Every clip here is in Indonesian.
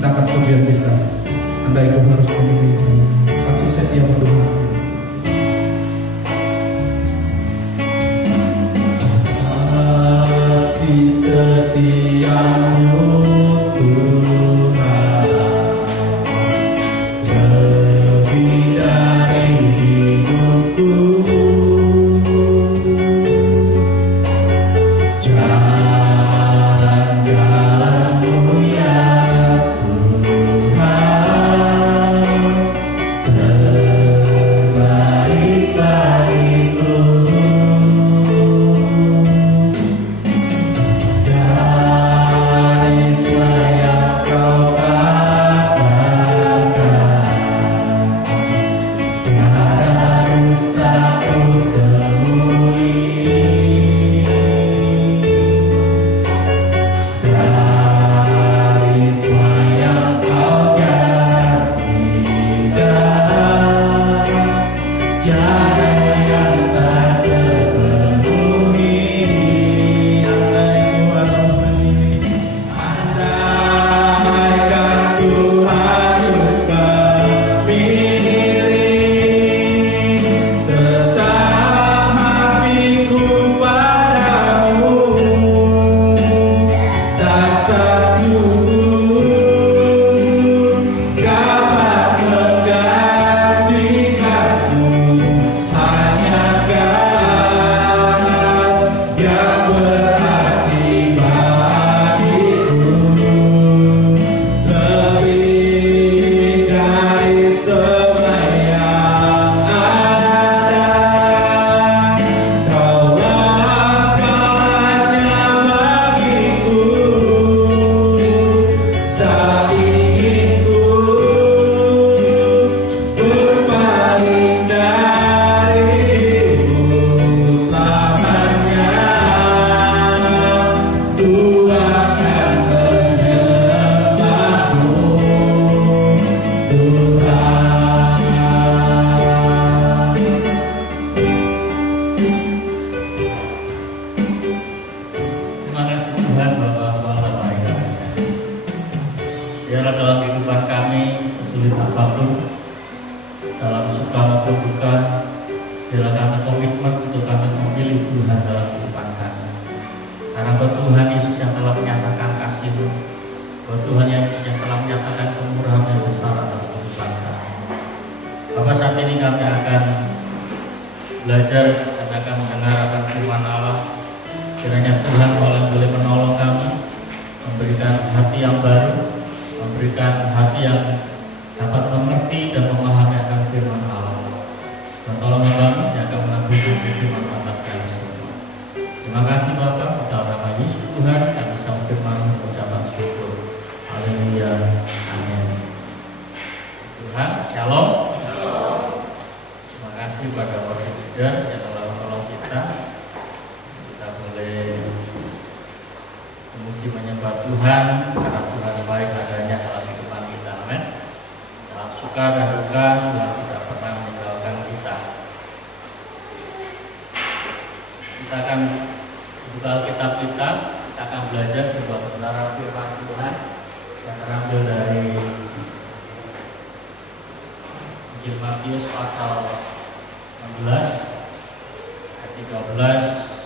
kita akan kemudian bisa. Anda itu harus memiliki kasih setia Tuhan. Kasih setiamu Tuhan, lebih dari hidupku. Biarlah dalam kehidupan kami, sesulit apapun, dalam suka maupun duka, biarlah kami komitmen untuk kami memilih Tuhan dalam kehidupan kami. Karena buat Tuhan Yesus yang telah menyatakan kasih-Mu, buat Tuhan Yesus yang telah menyatakan kemurahan yang besar atas kehidupan kami. Bapak, saat ini kami akan belajar dan akan mendengar akan firman Allah. Kiranya Tuhan boleh menolong kami, memberikan hati yang baru, memberikan hati yang dapat mengerti dan memahami akan firman Allah. Dan tolong kami yang akan menanggung firman atas kami semua. Terima kasih Bapak, dalam nama Yesus Tuhan kami sama firman mengucapkan syukur. Haleluya, amin. Tuhan, shalom. Terima kasih pada Pastor Leader yang telah menolong kita. Kita boleh memuji menyembah Tuhan karena Tuhan baik adanya dalam kehidupan kita, amin. Dalam suka dan duka Tuhan tidak pernah meninggalkan kita. Kita akan buka kitab kita akan belajar sebuah kebenaran firman Tuhan yang terambil dari Injil Matius pasal 16 ayat 13.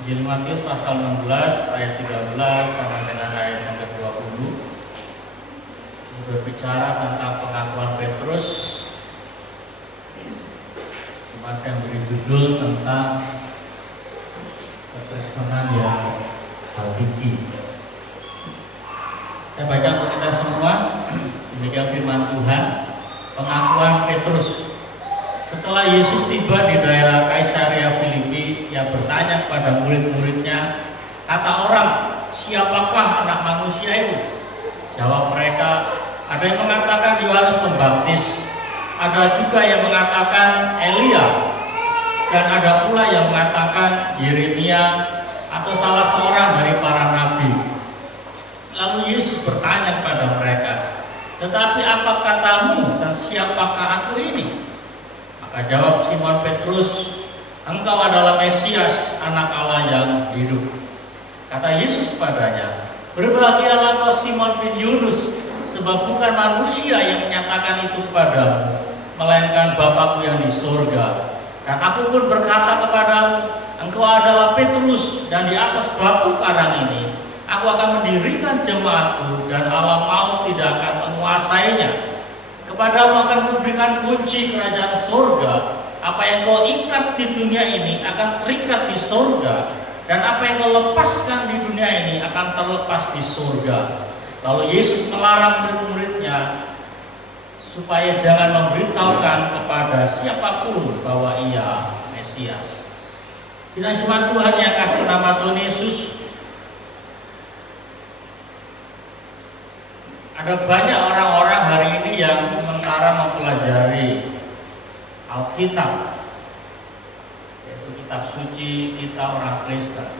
Injil Matius pasal 16 ayat 13 sampai dengan ayat yang ke-20 berbicara tentang pengakuan Petrus. Cuma saya beri judul tentang kekristenan yang hakiki. Saya baca untuk kita semua. Demikian firman Tuhan. Pengakuan Petrus. Setelah Yesus tiba di daerah Kaisarea Filipi, ia bertanya kepada murid-muridnya, kata orang, siapakah anak manusia itu? Jawab mereka, ada yang mengatakan Yohanes Pembaptis, ada juga yang mengatakan Elia, dan ada pula yang mengatakan Yeremia atau salah seorang dari para nabi. Lalu Yesus bertanya kepada mereka, tetapi apa katamu dan siapakah aku ini? Maka jawab Simon Petrus, Engkau adalah Mesias, anak Allah yang hidup. Kata Yesus kepadanya, berbahagialah kau Simon bin Yunus, sebab bukan manusia yang menyatakan itu kepadamu, melainkan Bapakku yang di surga. Dan aku pun berkata kepadamu, engkau adalah Petrus, dan di atas batu karang ini aku akan mendirikan jemaatku, dan alam maut tidak akan menguasainya. Kepadamu akan kuberikan kunci kerajaan surga. Apa yang kau ikat di dunia ini akan terikat di surga, dan apa yang kau lepaskan di dunia ini akan terlepas di surga. Lalu Yesus melarang murid-muridnya supaya jangan memberitahukan kepada siapapun bahwa ia Mesias. Sidang jemaat Tuhan yang kasih nama Tuhan Yesus, ada banyak orang-orang hari ini yang sementara mempelajari Alkitab, yaitu kitab suci kita orang Kristen.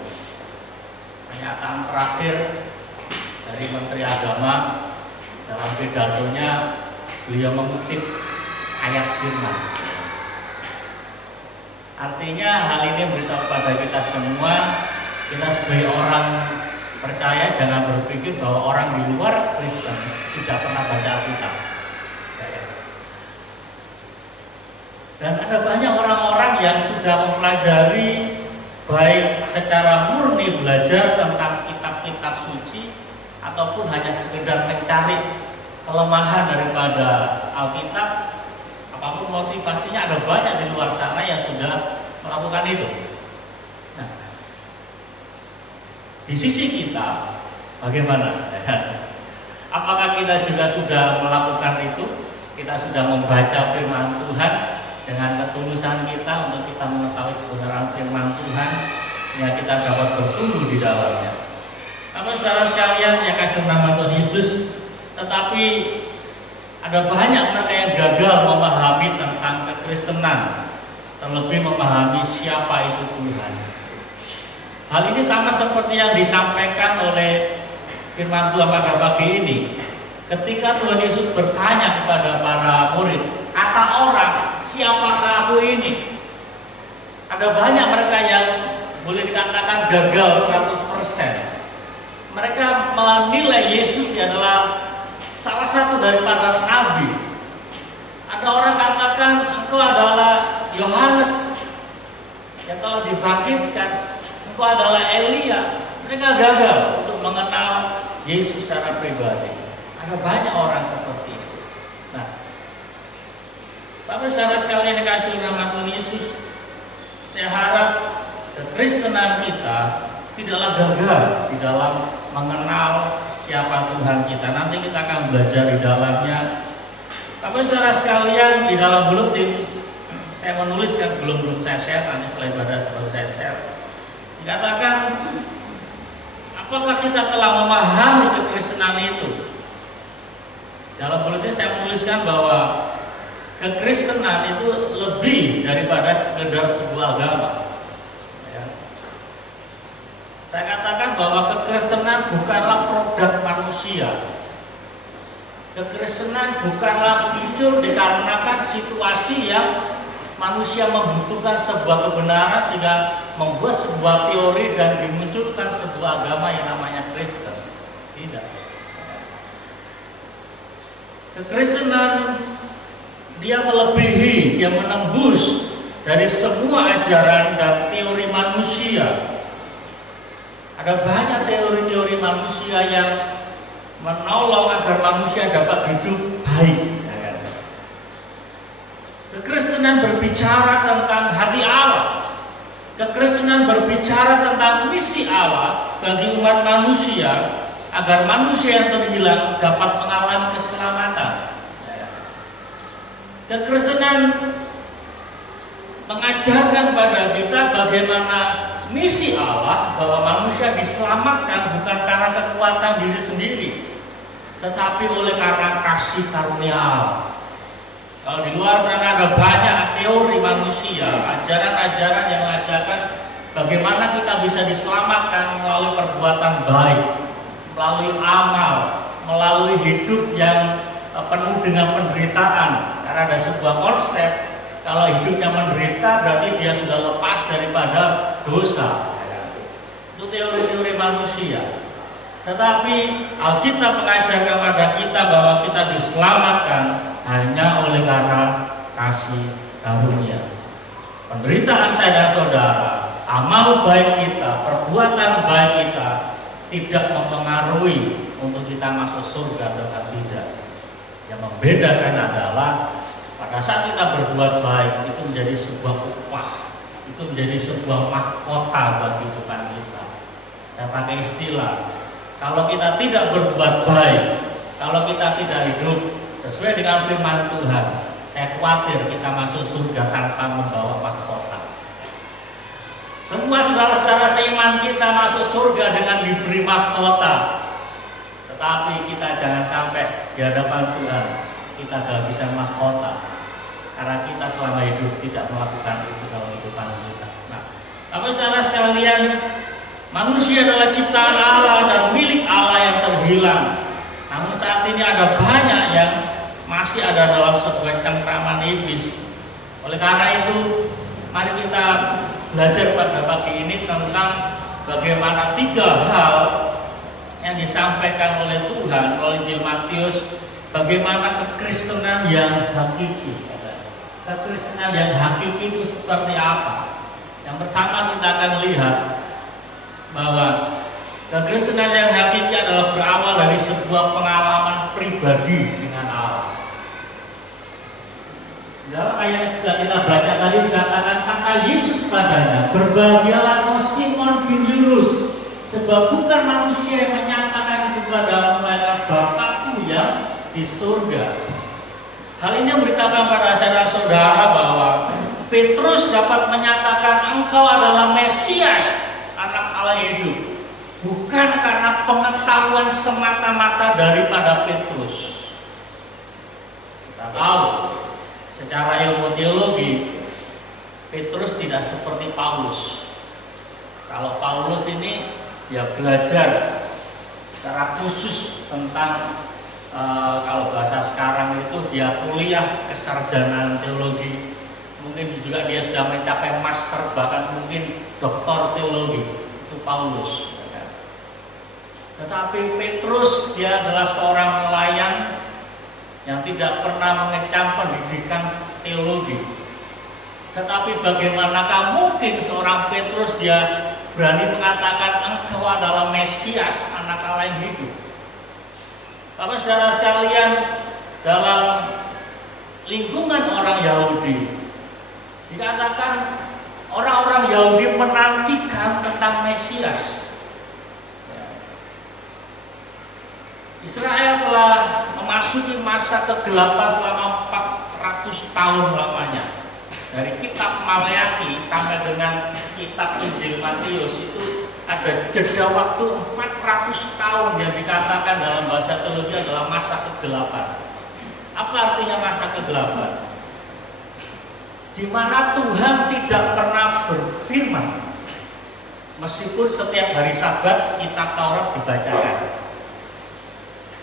Pernyataan terakhir dari Menteri Agama dalam pidatonya, beliau mengutip ayat firman. Artinya hal ini beritahu kepada kita semua, kita sebagai orang percaya jangan berpikir bahwa orang di luar Kristen tidak pernah baca Alkitab. Dan ada banyak orang-orang yang sudah mempelajari, baik secara murni belajar tentang kitab-kitab suci ataupun hanya sekedar mencari kelemahan daripada Alkitab. Apapun motivasinya, ada banyak di luar sana yang sudah melakukan itu. Nah, di sisi kita bagaimana? Apakah kita juga sudah melakukan itu? Kita sudah membaca firman Tuhan dengan ketulusan kita untuk kita mengetahui kebenaran firman Tuhan, sehingga kita dapat bertumbuh di dalamnya. Namun saudara sekalian yang kasih nama Tuhan Yesus, tetapi ada banyak mereka yang gagal memahami tentang kekristenan, terlebih memahami siapa itu Tuhan. Hal ini sama seperti yang disampaikan oleh firman Tuhan pada pagi ini. Ketika Tuhan Yesus bertanya kepada para murid, kata orang, siapakah aku ini? Ada banyak mereka yang boleh dikatakan gagal 100%. Mereka menilai Yesus dia adalah salah satu daripada nabi. Ada orang katakan engkau adalah Yohanes yang telah dibangkitkan, engkau adalah Elia. Mereka gagal untuk mengenal Yesus secara pribadi. Ada banyak orang seperti itu. Nah, Bapak saudara sekalian yang dikasihi nama Tuhan Yesus, saya harap kekristenan kita tidaklah gagal di dalam mengenal siapa Tuhan kita. Nanti kita akan belajar di dalamnya. Bapak saudara sekalian, di dalam buletin saya menuliskan, belum saya share, nanti setelah ibadah baru saya share. Dikatakan, apakah kita telah memahami kekristenan itu? Dalam buletin saya menuliskan bahwa kekristenan itu lebih daripada sekedar sebuah agama. Ya. Saya katakan bahwa kekristenan bukanlah produk manusia. Kekristenan bukanlah muncul dikarenakan situasi yang manusia membutuhkan sebuah kebenaran sehingga membuat sebuah teori dan dimunculkan sebuah agama yang namanya Kristen. Tidak. Kekristenan dia melebihi, dia menembus dari semua ajaran dan teori manusia. Ada banyak teori-teori manusia yang menolong agar manusia dapat hidup baik. Kekristenan berbicara tentang hati Allah. Kekristenan berbicara tentang misi Allah bagi umat manusia, agar manusia yang terhilang dapat mengalami keselamatan. Kekristenan mengajarkan pada kita bagaimana misi Allah, bahwa manusia diselamatkan bukan karena kekuatan diri sendiri, tetapi oleh karena kasih karunia Allah. Kalau di luar sana ada banyak teori manusia, ajaran-ajaran yang mengajarkan bagaimana kita bisa diselamatkan melalui perbuatan baik, melalui amal, melalui hidup yang penuh dengan penderitaan. Karena ada sebuah konsep Kalau hidupnya menderita berarti dia sudah lepas daripada dosa. Itu teori-teori manusia. Tetapi Alkitab mengajar kepada kita bahwa kita diselamatkan hanya oleh karena kasih karunia. Penderitaan saya dan saudara, amal baik kita, perbuatan baik kita tidak mempengaruhi untuk kita masuk surga atau tidak. Yang membedakan adalah pada saat kita berbuat baik itu menjadi sebuah upah, itu menjadi sebuah mahkota buat kehidupan kita. Saya pakai istilah, kalau kita tidak berbuat baik, kalau kita tidak hidup sesuai dengan firman Tuhan, saya khawatir kita masuk surga tanpa membawa mahkota. Semua saudara-saudara seiman kita masuk surga dengan diberi mahkota. Tetapi kita jangan sampai di hadapan Tuhan kita kehabisan mahkota, karena kita selama hidup tidak melakukan itu dalam kehidupan kita. Nah, tapi saudara sekalian, manusia adalah ciptaan Allah dan milik Allah yang terhilang. Namun saat ini ada banyak yang masih ada dalam sebuah cengkraman iblis. Oleh karena itu, mari kita belajar pada pagi ini tentang bagaimana 3 hal yang disampaikan oleh Tuhan oleh Injil Matius, bagaimana kekristenan yang hakiki. Kekristenan yang hakiki itu seperti apa? Yang pertama kita akan lihat bahwa kekristenan yang hakiki adalah berawal dari sebuah pengalaman pribadi dengan Allah. Dalam ayat yang sudah kita baca tadi dikatakan, kata Yesus padanya, berbahagialah engkau Simon bin Yunus, sebab bukan manusia yang menyatakan itu kepada melainkan Bapakku yang di surga. Hal ini memberitakan pada saudara-saudara bahwa Petrus dapat menyatakan engkau adalah Mesias, anak Allah hidup, bukan karena pengetahuan semata-mata daripada Petrus. Kita tahu secara ilmu teologi Petrus tidak seperti Paulus. Kalau Paulus ini dia belajar secara khusus tentang kalau bahasa sekarang itu dia kuliah kesarjanaan teologi, mungkin juga dia sudah mencapai master, bahkan mungkin doktor teologi, itu Paulus. Tetapi Petrus dia adalah seorang nelayan yang tidak pernah mengecam pendidikan teologi. Tetapi bagaimanakah mungkin seorang Petrus dia berani mengatakan engkau adalah Mesias, anak Allah yang hidup? Bapak saudara sekalian, dalam lingkungan orang Yahudi dikatakan orang-orang Yahudi menantikan tentang Mesias. Israel telah memasuki masa kegelapan selama 400 tahun lamanya. Dari kitab Maleakhi sampai dengan kitab Injil Matius itu ada jeda waktu 400 tahun yang dikatakan dalam bahasa teologi adalah masa kegelapan. Apa artinya masa kegelapan? Di mana Tuhan tidak pernah berfirman, meskipun setiap hari Sabat kitab Taurat dibacakan.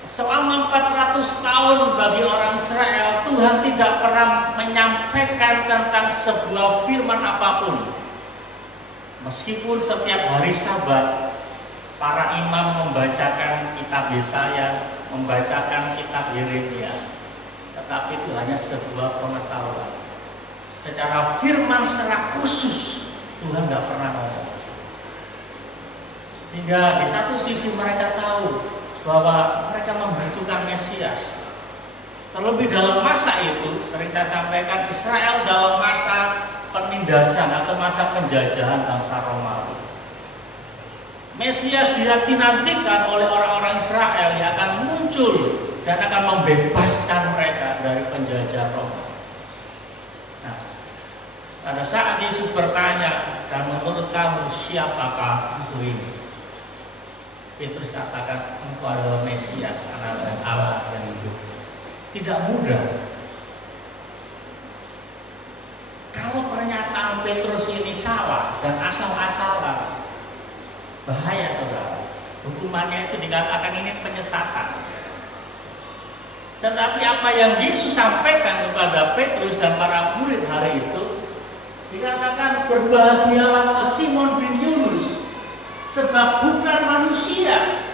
Selama 400 tahun bagi orang Israel, Tuhan tidak pernah menyampaikan tentang sebuah firman apapun. Meskipun setiap hari Sabat para imam membacakan kitab Yesaya, membacakan kitab Yeremia, tetapi itu hanya sebuah pengetahuan. Secara firman secara khusus Tuhan tidak pernah ngomong. Sehingga di satu sisi mereka tahu bahwa mereka membutuhkan Mesias. Terlebih dalam masa itu, sering saya sampaikan, Israel dalam masa penindasan atau masa penjajahan bangsa Romawi. Mesias dinantikan oleh orang-orang Israel yang akan muncul dan akan membebaskan mereka dari penjajah Roma. Nah, pada saat Yesus bertanya, dan menurut kamu siapakah aku ini? Petrus katakan, engkau adalah Mesias, anak Allah yang hidup. Tidak mudah. Kalau pernyataan Petrus ini salah dan asal-asalan, bahaya saudara. Hukumannya itu dikatakan ini penyesatan. Tetapi apa yang Yesus sampaikan kepada Petrus dan para murid hari itu, dikatakan berbahagialah Simon bin Yunus, sebab bukan manusia.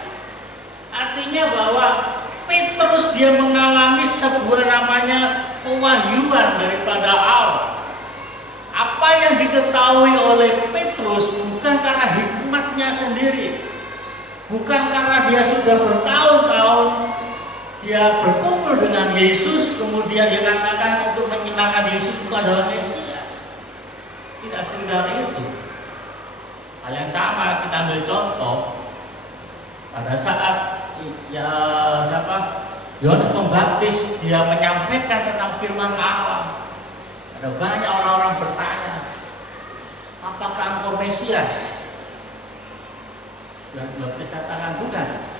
Artinya bahwa Petrus dia mengalami sebuah namanya pewahyuan daripada Allah. Apa yang diketahui oleh Petrus bukan karena hikmatnya sendiri, bukan karena dia sudah bertahun-tahun dia berkumpul dengan Yesus, kemudian dia katakan untuk menyenangkan Yesus itu adalah Mesias. Tidak sekedar itu. Hal yang sama kita ambil contoh pada saat Yohanes Pembaptis dia menyampaikan tentang firman Allah. Ada banyak orang-orang bertanya, apakah engkau Mesias? Yohanes Pembaptis katakan bukan.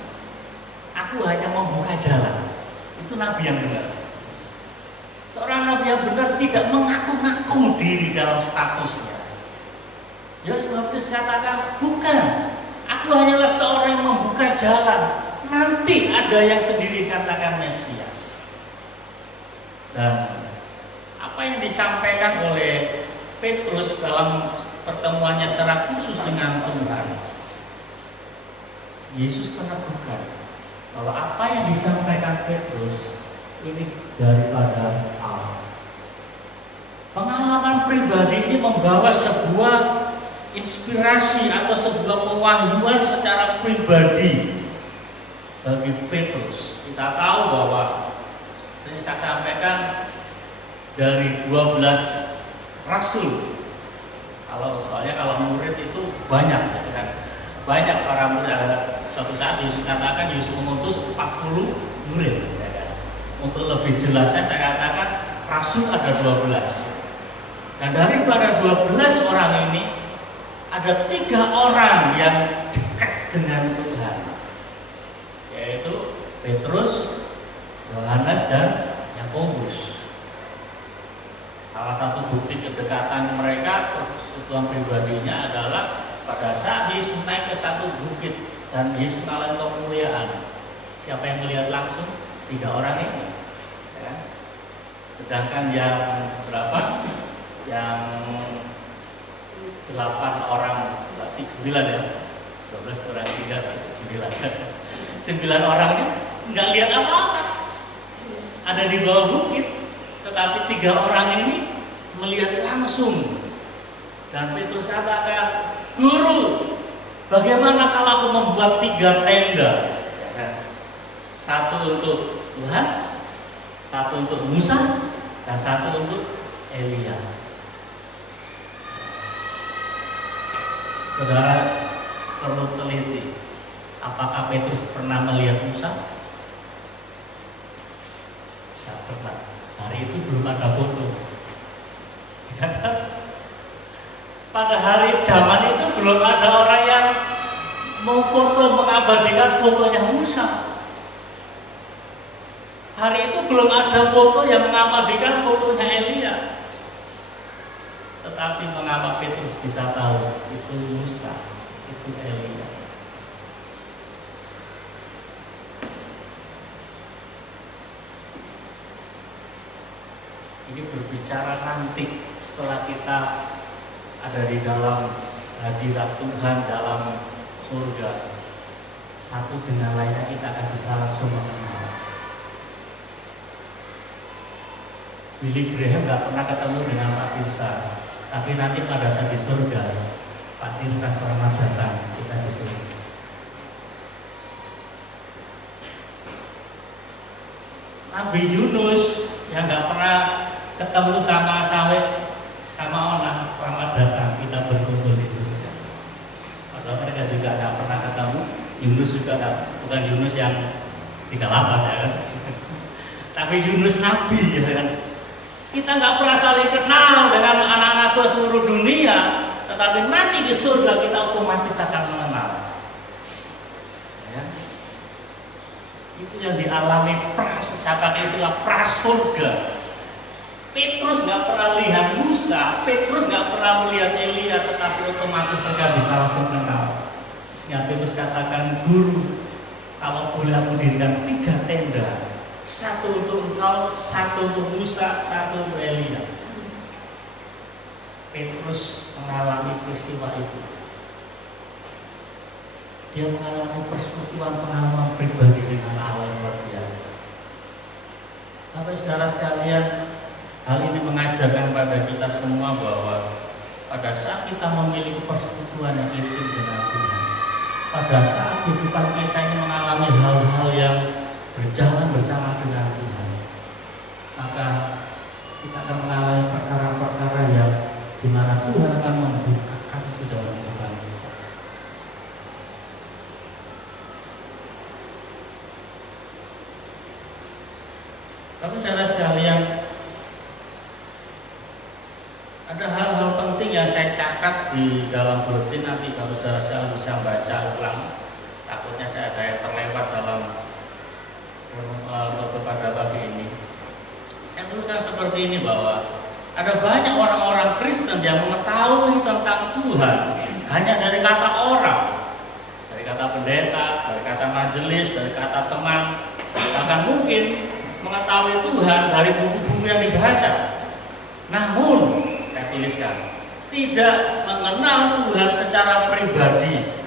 Aku hanya membuka jalan. Itu nabi yang benar. Seorang nabi yang benar tidak mengaku-ngaku diri dalam statusnya. Yohanes Pembaptis katakan bukan. Aku hanyalah seorang yang membuka jalan. Nanti ada yang sendiri katakan Mesias. Dan apa yang disampaikan oleh Petrus dalam pertemuannya secara khusus dengan Tuhan, Yesus meneguhkan bahwa apa yang disampaikan Petrus ini daripada Allah. Pengalaman pribadi ini membawa sebuah inspirasi atau sebuah pewahyuan secara pribadi bagi Petrus. Kita tahu bahwa sering saya sampaikan dari 12 rasul. Kalau murid itu banyak, kan? Banyak para murid. Ada suatu saat Yesus katakan Yesus mengutus 40 murid. Ya kan? Untuk lebih jelasnya saya katakan rasul ada 12. Dan daripada 12 orang ini ada 3 orang yang dekat dengan Tuhan, yaitu Petrus, Yohanes, dan Yakobus. Salah satu bukti kedekatan mereka, persekutuan pribadinya adalah pada saat Yesus naik ke satu bukit dan Yesus mengalami kemuliaan. Siapa yang melihat langsung? 3 orang ini. Ya. Sedangkan yang berapa? Yang 8 orang, berarti 9 ya. 12 kurang 3 berarti 9. 9 orang ini nggak lihat apa-apa. Ada di bawah bukit, tetapi 3 orang ini melihat langsung. Dan Petrus katakan, "Guru, bagaimana kalau aku membuat 3 tenda? Satu untuk Tuhan, satu untuk Musa, dan satu untuk Elia." Saudara perlu teliti, apakah Petrus pernah melihat Musa? Tidak pernah. Hari itu belum ada foto. Pada hari zaman itu belum ada orang yang mau foto, mengabadikan fotonya Musa. Hari itu belum ada foto yang mengabadikan fotonya Elia. Tetapi mengapa Petrus bisa tahu itu Musa, itu Elia? Ini berbicara nanti setelah kita ada di dalam hadirat Tuhan dalam surga. Satu dengan lainnya kita akan bisa langsung mengenal. Billy Graham nggak pernah ketemu dengan Pak Tirsa, tapi nanti pada saat di surga, Pak Tirsa selamat datang, kita di sini. Nabi Yunus yang nggak pernah ketemu sama sawit, sama orang, selamat datang, kita berkumpul di surga. Padahal mereka juga nggak pernah ketemu. Yunus juga bukan Yunus yang 38 ya kan, tapi Yunus Nabi ya kan. Kita nggak pernah saling kenal dengan anak-anak tua seluruh dunia, tetapi nanti di surga kita otomatis akan mengenal. Ya. Itu yang dialami istilah prasurga. Petrus nggak pernah lihat Musa, Petrus nggak pernah melihat Elia, tetapi otomatis mereka bisa langsung kenal. Sehingga Petrus katakan, "Guru, kalau boleh aku dirikan 3 tenda, Satu untuk engkau, satu untuk Musa, satu untuk Elia. Petrus mengalami peristiwa itu. Dia mengalami persekutuan pengalaman pribadi dengan Allah yang luar biasa. Bapak saudara sekalian, hal ini mengajarkan pada kita semua bahwa pada saat kita memiliki persekutuan yang intim dengan Tuhan, pada saat kehidupan kita ini mengalami hal-hal yang berjalan bersama dengan Tuhan, maka kita akan mengalami perkara-perkara yang dimana Tuhan akan membukakan itu dalam kehidupan kita. Tapi saudara sekalian, ada hal-hal penting yang saya catat di dalam buletin, nanti kalau saudara sekalian bisa baca ulang. Takutnya saya ada yang terlewat dalam beberapa pagi ini. Saya tuliskan seperti ini, bahwa ada banyak orang-orang Kristen yang mengetahui tentang Tuhan hanya dari kata orang, dari kata pendeta, dari kata majelis, dari kata teman, bahkan mungkin mengetahui Tuhan dari buku-buku yang dibaca. Namun saya tuliskan, tidak mengenal Tuhan secara pribadi,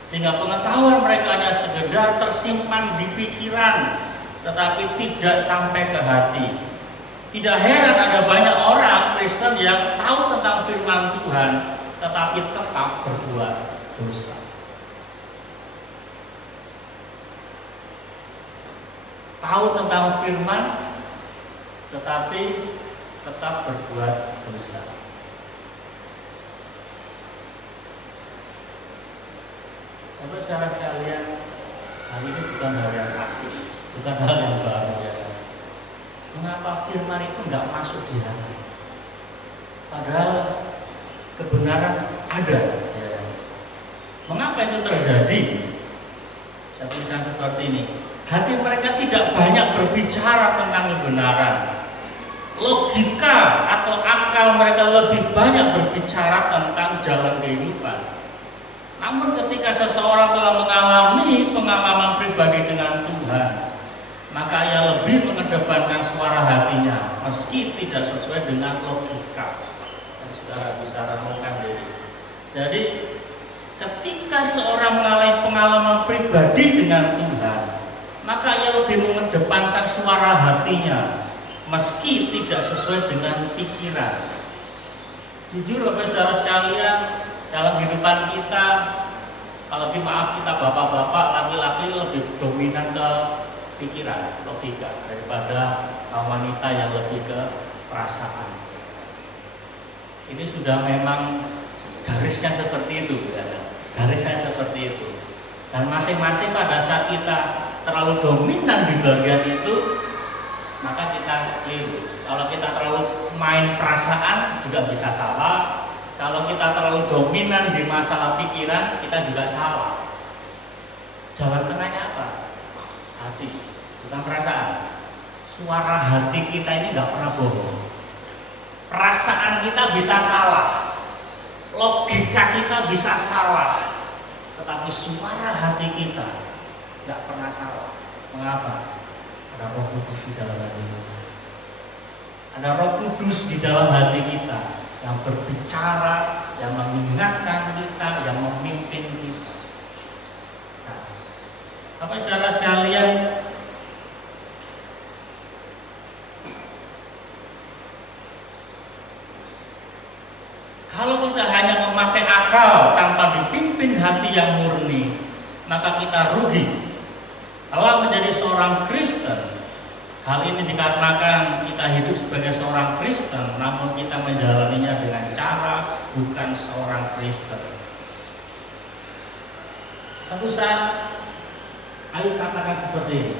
sehingga pengetahuan mereka hanya sekedar tersimpan di pikiran, tetapi tidak sampai ke hati. Tidak heran ada banyak orang Kristen yang tahu tentang firman Tuhan, tetapi tetap berbuat dosa. Tahu tentang firman, tetapi tetap berbuat dosa. Bapak saudara sekalian, hari ini bukan hal yang asing, bukan hal yang baru ya. Mengapa firman itu nggak masuk di hati? Padahal kebenaran ada ya. Mengapa itu terjadi? Saya tuliskan seperti ini. Hati mereka tidak banyak berbicara tentang kebenaran. Logika atau akal mereka lebih banyak berbicara tentang jalan kehidupan. Namun ketika seseorang telah mengalami pengalaman pribadi dengan Tuhan, maka ia lebih mengedepankan suara hatinya meski tidak sesuai dengan logika. Dan saudara bisa renungkan diri. Jadi ketika seorang mengalami pengalaman pribadi dengan Tuhan, maka ia lebih mengedepankan suara hatinya meski tidak sesuai dengan pikiran. Jujur Bapak saudara sekalian, dalam kehidupan kita, apalagi maaf kita bapak-bapak, laki-laki lebih dominan ke pikiran, logika, daripada wanita yang lebih ke perasaan. Ini sudah memang garisnya seperti itu, ya. Garisnya seperti itu. Dan masing-masing pada saat kita terlalu dominan di bagian itu, maka kita keliru. Kalau kita terlalu main perasaan juga bisa salah. Kalau kita terlalu dominan di masalah pikiran, kita juga salah. Jalan tengahnya apa? Hati, bukan perasaan. Suara hati kita ini nggak pernah bohong. Perasaan kita bisa salah, logika kita bisa salah, tetapi suara hati kita nggak pernah salah. Mengapa? Ada Roh Kudus di dalam hati kita. Ada Roh Kudus di dalam hati kita yang berbicara, yang mengingatkan kita, yang memimpin kita. Nah, Bapak saudara sekalian, kalau kita hanya memakai akal tanpa dipimpin hati yang murni, maka kita rugi. Telah menjadi seorang Kristen, hal ini dikarenakan kita hidup sebagai seorang Kristen, namun kita menjalaninya dengan cara bukan seorang Kristen. Satu saat, ayo katakan seperti ini.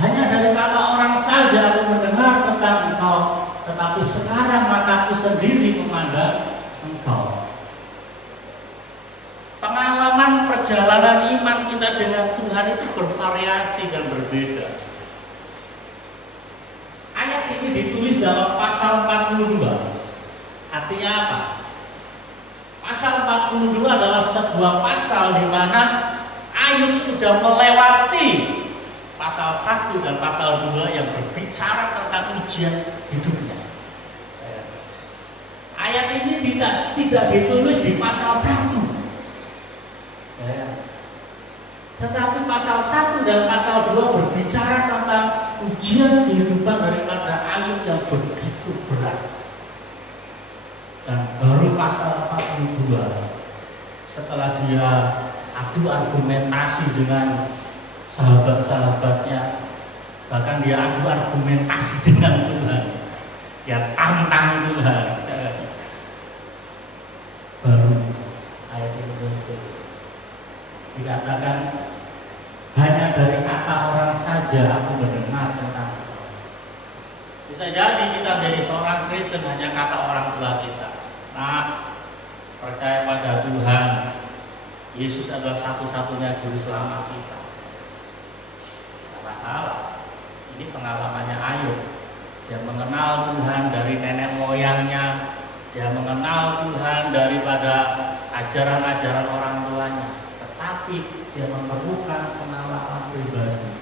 Hanya dari kata orang saja aku mendengar tentang engkau, tetapi sekarang mataku sendiri memandang engkau. Pengalaman perjalanan iman kita dengan Tuhan itu bervariasi dan berbeda. Ayat ini ditulis dalam pasal 42. Artinya apa? Pasal 42 adalah sebuah pasal di mana Ayub sudah melewati pasal 1 dan pasal 2 yang berbicara tentang ujian hidupnya. Ayat ini tidak ditulis di pasal 1. Tetapi pasal 1 dan pasal 2 berbicara tentang ujian kehidupan daripada Ayub yang begitu berat. Dan baru pasal 42 setelah dia adu argumentasi dengan sahabat-sahabatnya, bahkan dia adu argumentasi dengan Tuhan, dia tantang Tuhan, baru ayat ini muncul. Dikatakan hanya dari kata orang saja aku mendengar tentang. Bisa jadi kita menjadi seorang Kristen hanya kata orang tua kita. Nah, percaya pada Tuhan, Yesus adalah satu-satunya juru selamat kita. Tidak masalah. Ini pengalamannya Ayub. Dia mengenal Tuhan dari nenek moyangnya. Dia mengenal Tuhan daripada ajaran-ajaran orang tuanya. Tetapi dia memerlukan pengalaman pribadi.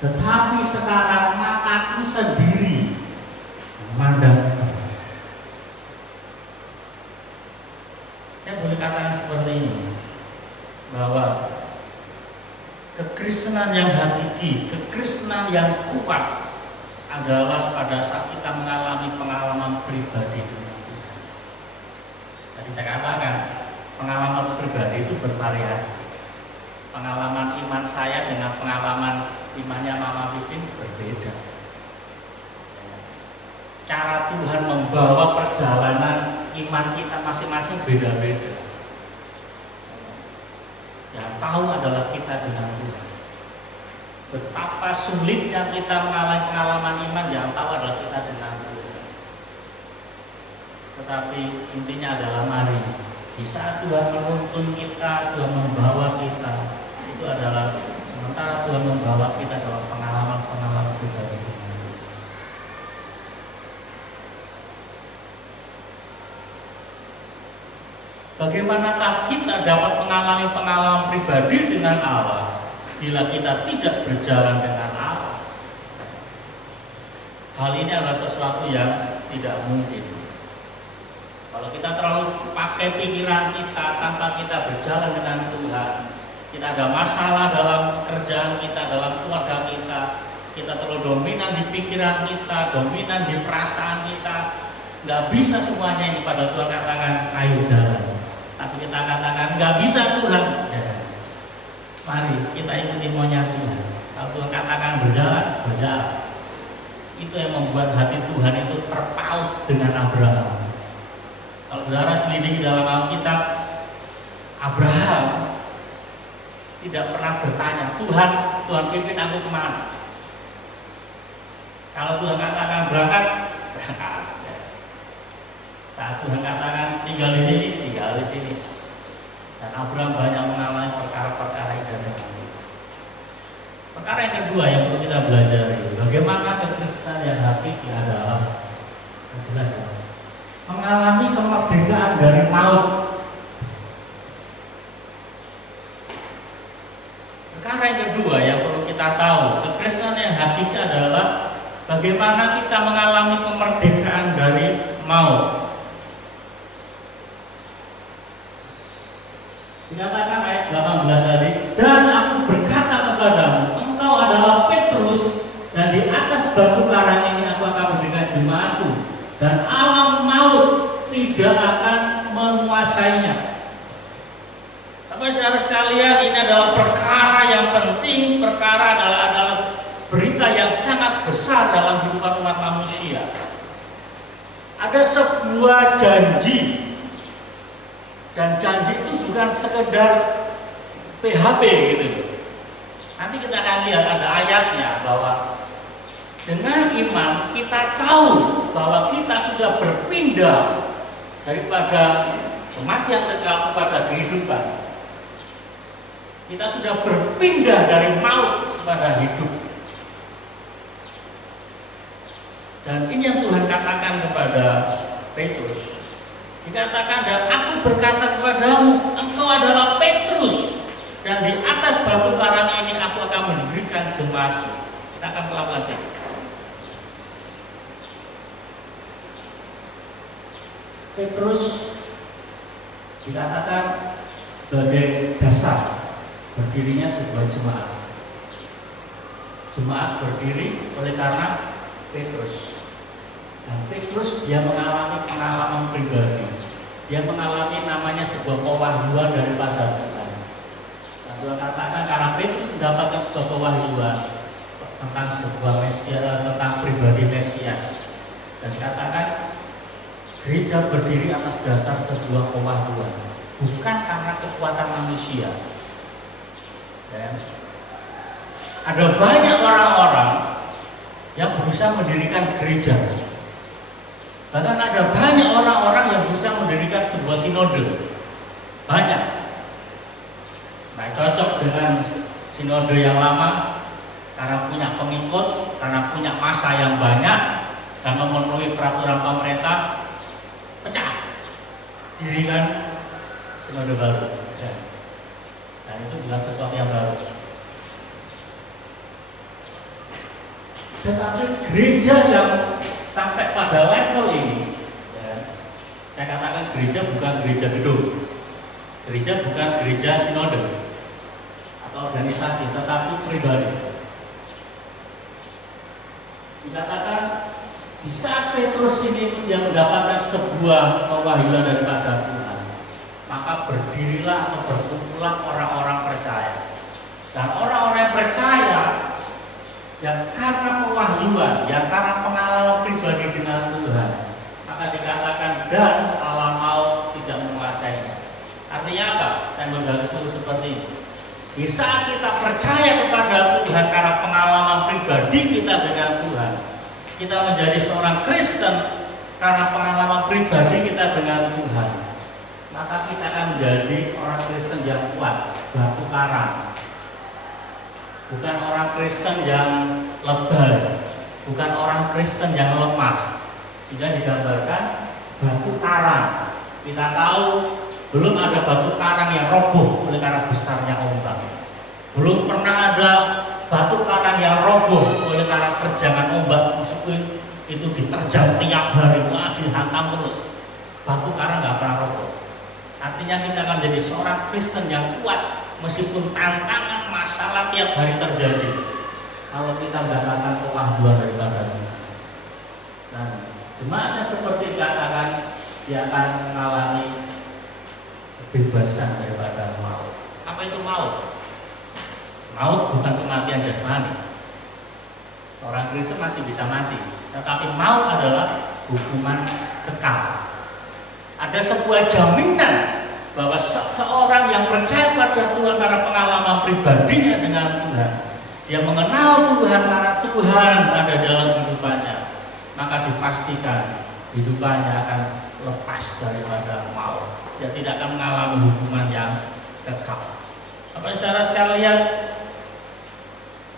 Tetapi sekarang mataku sendiri memandang. Saya boleh katakan seperti ini, bahwa kekristenan yang hakiki, kekristenan yang kuat adalah pada saat kita mengalami pengalaman pribadi dengan Tuhan. Tadi saya katakan, pengalaman pribadi itu bervariasi. Pengalaman iman saya dengan pengalaman imannya Mama Pipin berbeda. Cara Tuhan membawa perjalanan iman kita masing-masing beda-beda. Yang tahu adalah kita dengan Tuhan. Betapa sulitnya kita mengalami pengalaman iman, yang tahu adalah kita dengan Tuhan. Tetapi intinya adalah mari, di saat Tuhan menuntun kita, Tuhan membawa kita, itu adalah sementara Tuhan membawa kita dalam pengalaman-pengalaman pribadi. Bagaimanakah kita dapat mengalami pengalaman pribadi dengan Allah bila kita tidak berjalan dengan Allah? Hal ini adalah sesuatu yang tidak mungkin. Kalau kita terlalu pakai pikiran kita tanpa kita berjalan dengan Tuhan, kita ada masalah dalam pekerjaan kita, dalam keluarga kita, kita terlalu dominan di pikiran kita, dominan di perasaan kita, nggak bisa semuanya ini. Pada Tuhan katakan, ayo jalan. Tapi kita katakan nggak bisa Tuhan, ya. Mari kita ikuti maunya Tuhan. Kalau Tuhan katakan berjalan, berjalan. Itu yang membuat hati Tuhan itu terpaut dengan Abraham. Kalau saudara selidiki dalam Alkitab, Abraham tidak pernah bertanya, Tuhan pimpin aku kemana? Kalau Tuhan katakan berangkat, berangkat. Saat Tuhan katakan tinggal di sini, tinggal di sini. Dan Abraham banyak mengalami perkara-perkara yang perkara yang kedua yang perlu kita pelajari, bagaimana kekristenan yang hakiki adalah mengalami kemerdekaan dari maut. Perkara yang kedua yang perlu kita tahu, kekristenan yang hakiki adalah bagaimana kita mengalami kemerdekaan dari maut. Dikatakan ayat 18 tadi, dan aku berkata kepadamu, engkau adalah Petrus, dan di atas batu karang ini aku akan memberikan jemaatku, dan alam maut tidak akan menguasainya. Tapi saudara sekalian, ini adalah perkara yang penting, perkara adalah berita yang sangat besar dalam kehidupan umat manusia. Ada sebuah janji. Dan janji itu bukan sekedar PHP gitu. Nanti kita akan lihat ada ayatnya bahwa dengan iman kita tahu bahwa kita sudah berpindah daripada kematian kekal kepada kehidupan. Kita sudah berpindah dari maut kepada hidup. Dan ini yang Tuhan katakan kepada Petrus. Dikatakan, dan aku berkata kepadamu, engkau adalah Petrus, dan di atas batu karang ini aku akan mendirikan jemaatku. Kita akan pelan-pelan saja. Petrus dikatakan sebagai dasar berdirinya sebuah jemaat. Jemaat berdiri oleh karena Petrus. Dan Petrus dia mengalami pengalaman pribadi. Dia mengalami namanya sebuah pewahyuan daripada Tuhan. Dan Tuhan katakan karena Petrus mendapatkan sebuah pewahyuan tentang sebuah Mesias, tentang pribadi Mesias. Dan dikatakan gereja berdiri atas dasar sebuah pewahyuan, bukan karena kekuatan manusia. Dan ada banyak orang-orang yang berusaha mendirikan gereja. Bahkan ada banyak orang-orang yang berusaha mendirikan sebuah sinode. Banyak. Nah, cocok dengan sinode yang lama karena punya pengikut, karena punya massa yang banyak dan memenuhi peraturan pemerintah, pecah. Dirikan sinode baru. Dan itu bukan sesuatu yang baru. Tetapi gereja yang sampai pada level ini, ya, saya katakan gereja bukan gereja gedung, gereja bukan gereja sinode atau organisasi, tetapi pribadi. Dikatakan di saat Petrus ini dia mendapatkan sebuah pewahyuan daripada Tuhan, maka berdirilah atau berkumpulah orang-orang percaya. Dan orang-orang yang percaya yang karena pewahyuan, yang karena pengalaman pribadi dengan Tuhan, maka dikatakan dan alam maut tidak menguasainya. Artinya apa? Saya menggaris seperti ini. Di saat kita percaya kepada Tuhan karena pengalaman pribadi kita dengan Tuhan, kita menjadi seorang Kristen karena pengalaman pribadi kita dengan Tuhan, maka kita akan menjadi orang Kristen yang kuat, batu karang. Bukan orang Kristen yang lebay, bukan orang Kristen yang lemah. Sehingga digambarkan batu karang. Kita tahu belum ada batu karang yang roboh oleh karena besarnya ombak. Belum pernah ada batu karang yang roboh oleh karena terjangan ombak, meskipun itu diterjang tiap hari, dihantam terus. Batu karang nggak pernah roboh. Artinya kita akan menjadi seorang Kristen yang kuat meskipun tantangan masalah tiap hari terjadi. Kalau kita mendapatkan pewahyuan daripada Tuhan. Nah, jemaatnya seperti dikatakan dia akan mengalami kebebasan daripada maut. Apa itu maut? Maut bukan kematian jasmani. Seorang Kristen masih bisa mati, tetapi maut adalah hukuman kekal. Ada sebuah jaminan bahwa seseorang yang percaya pada Tuhan karena pengalaman pribadinya dengan Tuhan, dia mengenal Tuhan karena Tuhan ada dalam hidupannya, maka dipastikan hidupannya akan lepas daripada maut. Dia tidak akan mengalami hukuman yang kekal. Bapak saudara sekalian,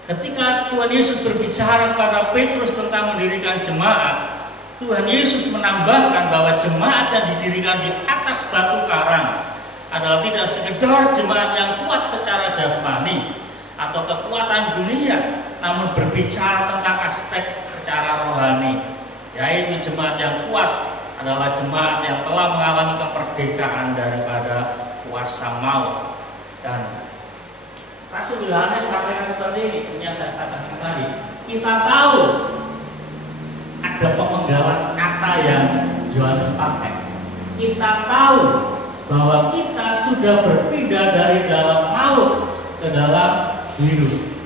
ketika Tuhan Yesus berbicara kepada Petrus tentang mendirikan jemaat, Tuhan Yesus menambahkan bahwa jemaat yang didirikan di atas batu karang adalah tidak sekedar jemaat yang kuat secara jasmani atau kekuatan dunia, namun berbicara tentang aspek secara rohani, yaitu jemaat yang kuat adalah jemaat yang telah mengalami kemerdekaan daripada kuasa maut. Dan Rasul Yohanes sampaikan seperti ini, yang saya sampaikan tadi, kita tahu ada pemenggalan kata yang Yohanes pakai. Kita tahu bahwa kita sudah berpindah dari dalam maut ke dalam hidup,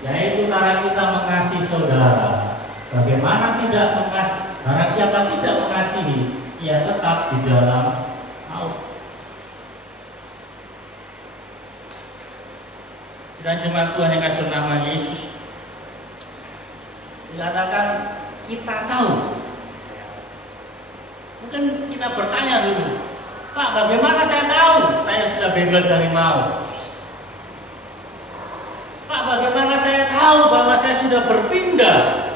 yaitu karena kita mengasihi saudara. Bagaimana tidak mengasihi? Barang siapa tidak mengasihi, ia tetap di dalam maut. Sidang jemaat Tuhan yang kasih nama Yesus, dikatakan kita tahu. Mungkin kita bertanya dulu, Pak, bagaimana saya tahu saya sudah bebas dari maut? Pak, bagaimana saya tahu bahwa saya sudah berpindah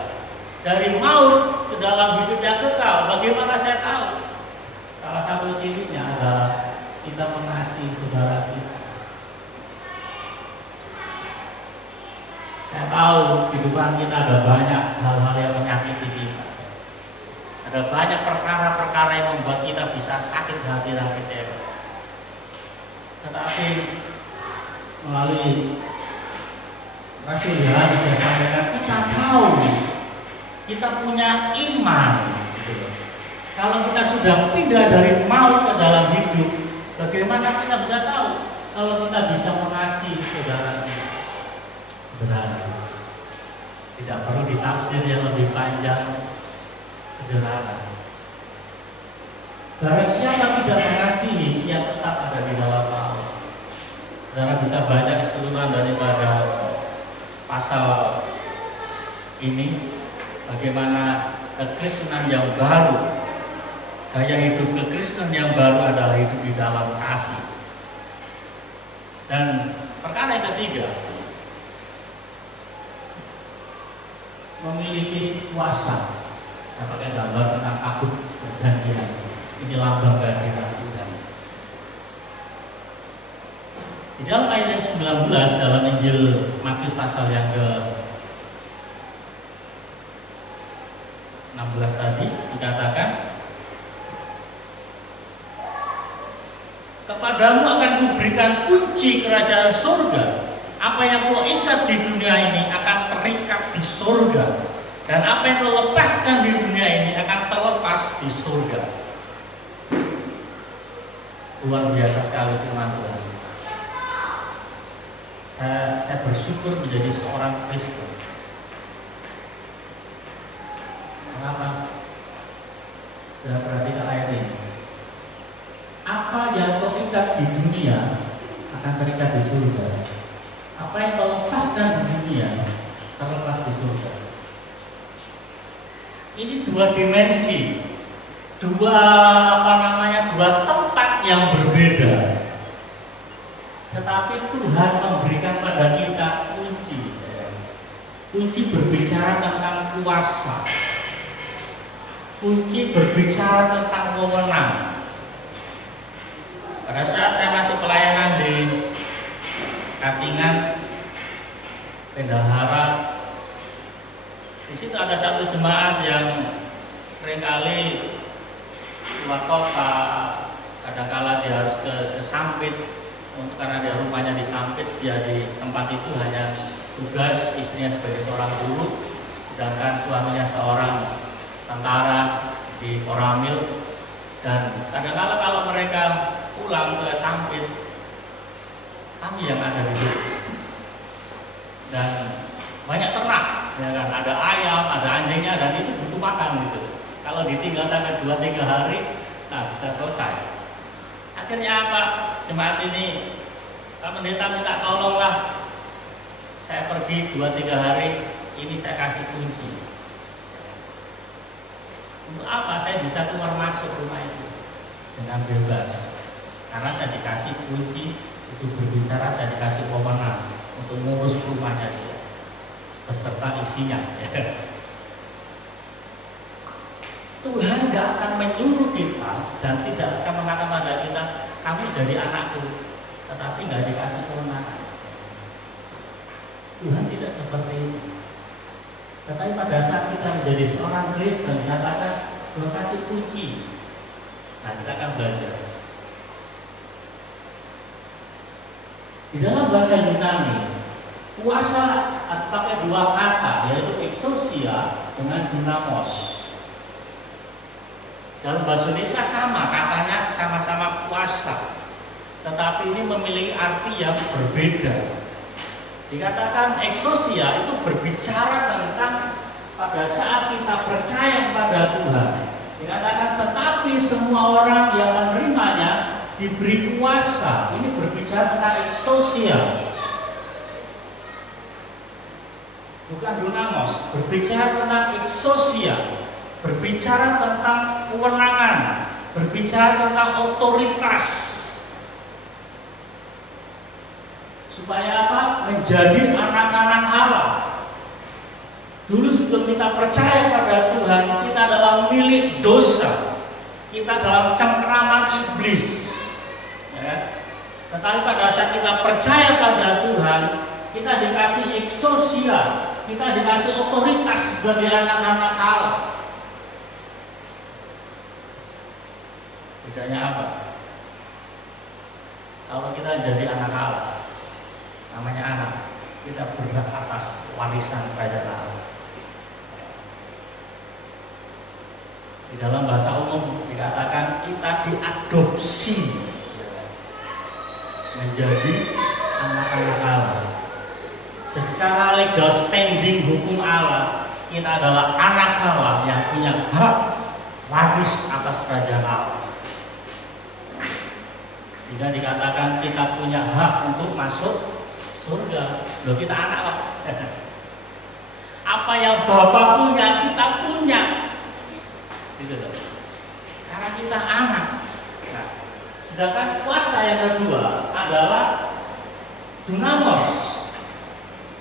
dari maut ke dalam hidup yang kekal? Bagaimana saya tahu? Salah satu cirinya adalah kita mengasihi saudara kita. Saya tahu kehidupan kita ada banyak hal-hal yang menyakiti kita. Ada banyak perkara-perkara yang membuat kita bisa sakit hati dan kecewa. Tetapi melalui Rasul Yohanes yang sampaikan, kita tahu, kita punya iman. Kalau kita sudah pindah dari maut ke dalam hidup, bagaimana kita bisa tahu kalau kita bisa mengasihi saudara kita? Sederhana, tidak perlu ditafsir yang lebih panjang, sederhana. Barang siapa tidak mengasihi, ia tetap ada di dalam maut. Saudara bisa baca keseluruhan daripada pasal ini, bagaimana kekristenan yang baru, gaya hidup kekristenan yang baru adalah hidup di dalam kasih. Dan perkara yang ketiga, memiliki kuasa. Saya pakai gambar tentang kabut perjanjian. Ini lambang kehadiran Tuhan. Di dalam ayat 19 dalam Injil Matius pasal yang ke-16 tadi dikatakan, kepadamu akan kuberikan kunci kerajaan surga. Apa yang kau ikat di dunia ini akan terikat di surga, dan apa yang kau lepaskan di dunia ini akan terlepas di surga. Luar biasa sekali firman Tuhan. Saya bersyukur menjadi seorang Kristen. Kenapa? Sudah perhatikan ayat ini. Apa yang kau ikat di dunia akan terikat di surga. Apa yang kau lepaskan di dunia terlepas di surga. Ini dua dimensi, dua tempat yang berbeda. Tetapi Tuhan memberikan pada kita kunci. Kunci berbicara tentang kuasa. Kunci berbicara tentang wewenang. Pada saat saya masih pelayanan di Katingan, Bendahara, di situ ada satu jemaat yang seringkali keluar kota, kadang-kala dia harus ke Sampit, karena dia rumahnya di Sampit, dia di tempat itu hanya tugas, istrinya sebagai seorang guru, sedangkan suaminya seorang tentara di Koramil. Dan kadang-kala kalau mereka pulang ke Sampit, kami yang ada di situ. Dan banyak ternak, ya kan? Ada ayam, ada anjingnya, dan itu butuh makan gitu. Kalau ditinggal sampai 2-3 hari, nah bisa selesai. Akhirnya apa? Jemaat ini, Pak Pendeta minta tolonglah, saya pergi 2-3 hari, ini saya kasih kunci. Untuk apa? Saya bisa keluar masuk rumah itu dengan bebas. Karena saya dikasih kunci untuk berbicara, saya dikasih wewenang untuk ngurus rumahnya dia beserta isinya. Tuhan gak akan menyuruh kita dan tidak akan mengatakan pada kita, kamu jadi anakku, tetapi gak dikasih kewenangan. Tuhan tidak seperti itu. Tetapi pada saat kita menjadi seorang Kristen, dikatakan Tuhan kasih kunci. Nah, kita akan belajar. Di dalam bahasa Yunani, kuasa pakai dua kata, yaitu exousia dengan dynamos. Dalam bahasa Indonesia sama, katanya sama-sama kuasa, tetapi ini memiliki arti yang berbeda. Dikatakan exousia itu berbicara tentang pada saat kita percaya kepada Tuhan. Dikatakan tetapi semua orang yang menerimanya diberi kuasa. Ini berbicara tentang exousia, bukan dunamos. Berbicara tentang exousia, berbicara tentang kewenangan, berbicara tentang otoritas. Supaya apa? Menjadi anak-anak Allah. Dulu sebelum kita percaya pada Tuhan, kita adalah milik dosa. Kita dalam cengkeraman iblis. Ya. Tetapi pada saat kita percaya pada Tuhan, kita dikasih eksosia, kita dikasih otoritas sebagai anak-anak Allah. Bedanya apa? Kalau kita jadi anak Allah, namanya anak, kita berhak atas warisan kerajaan Allah. Di dalam bahasa umum dikatakan kita diadopsi menjadi anak-anak Allah. Secara legal standing hukum Allah, kita adalah anak Allah yang punya hak waris atas kerajaan Allah. Sehingga dikatakan kita punya hak untuk masuk surga. Loh, kita anak Allah. Apa yang Bapak punya, kita punya. Gitu loh. Karena kita anak. Nah, sedangkan kuasa yang kedua adalah dunamos.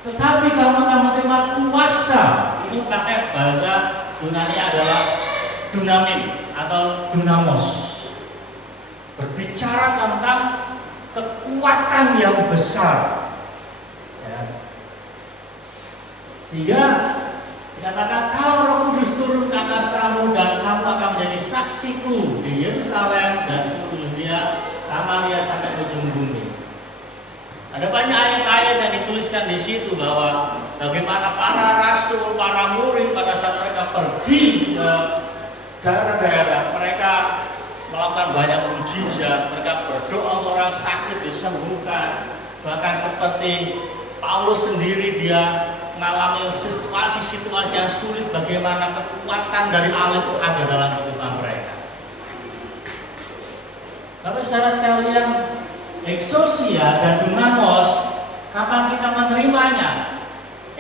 Tetapi kalau kamu terima kuasa, ini pakai bahasa Yunani adalah dunamin atau dunamos. Berbicara tentang kekuatan yang besar. Ya. Sehingga dikatakan kalau Roh Kudus turun ke atas kamu dan kamu akan menjadi saksiku di Yerusalem dan seluruh dunia, Samaria sampai ujung bumi. Ada banyak ayat-ayat yang dituliskan di situ bahwa bagaimana para rasul, para murid pada saat mereka pergi ke daerah-daerah, mereka melakukan banyak mukjizat, mereka berdoa untuk orang sakit disembuhkan. Bahkan seperti Paulus sendiri, dia mengalami situasi-situasi yang sulit, bagaimana kekuatan dari Allah itu ada dalam kehidupan mereka. Tapi saudara sekalian, eksosia dan dunamos, kapan kita menerimanya?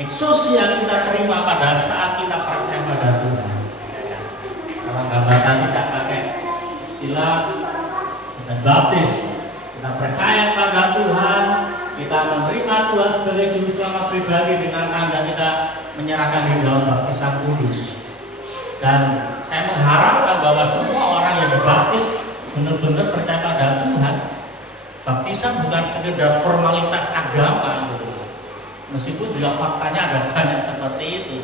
Eksosia kita terima pada saat kita percaya pada Tuhan. Kalau gambar tadi saya pakai istilah dan baptis, kita percaya pada Tuhan, kita menerima Tuhan sebagai juru selamat pribadi dengan tanda kita menyerahkan di dalam baptisan kudus. Dan saya mengharapkan bahwa semua orang yang dibaptis benar-benar percaya pada Tuhan. Baptisan bukan sekedar formalitas agama gitu. Meskipun juga faktanya ada banyak seperti itu.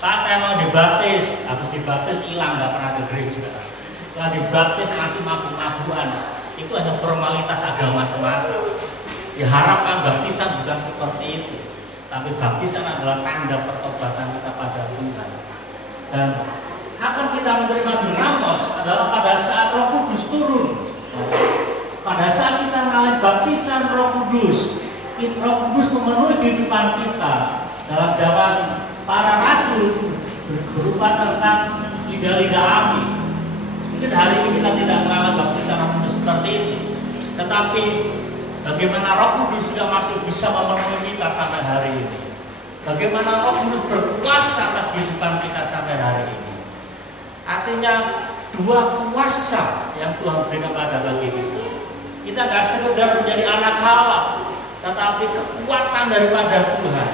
Saat saya mau dibaptis, habis dibaptis hilang, nggak pernah ke gereja. Setelah dibaptis masih mabuk-mabukan. Itu hanya formalitas agama semata. Diharapkan baptisan bukan seperti itu. Tapi baptisan adalah tanda pertobatan kita pada Tuhan. Dan kapan kita menerima dunamos adalah pada saat Roh Kudus turun. Pada saat kita mengalami baptisan Roh Kudus, Roh Kudus memenuhi kehidupan kita. Dalam zaman para rasul berupa tentang lidah-lidah api. Mungkin hari ini kita tidak mengalami baptisan Roh Kudus seperti itu, tetapi bagaimana Roh Kudus juga masih bisa memenuhi kita sampai hari ini. Bagaimana Roh Kudus berkuasa atas kehidupan kita sampai hari ini. Artinya dua kuasa yang Tuhan berikan pada bagi kita. Kita nggak sekedar menjadi anak Allah, tetapi kekuatan daripada Tuhan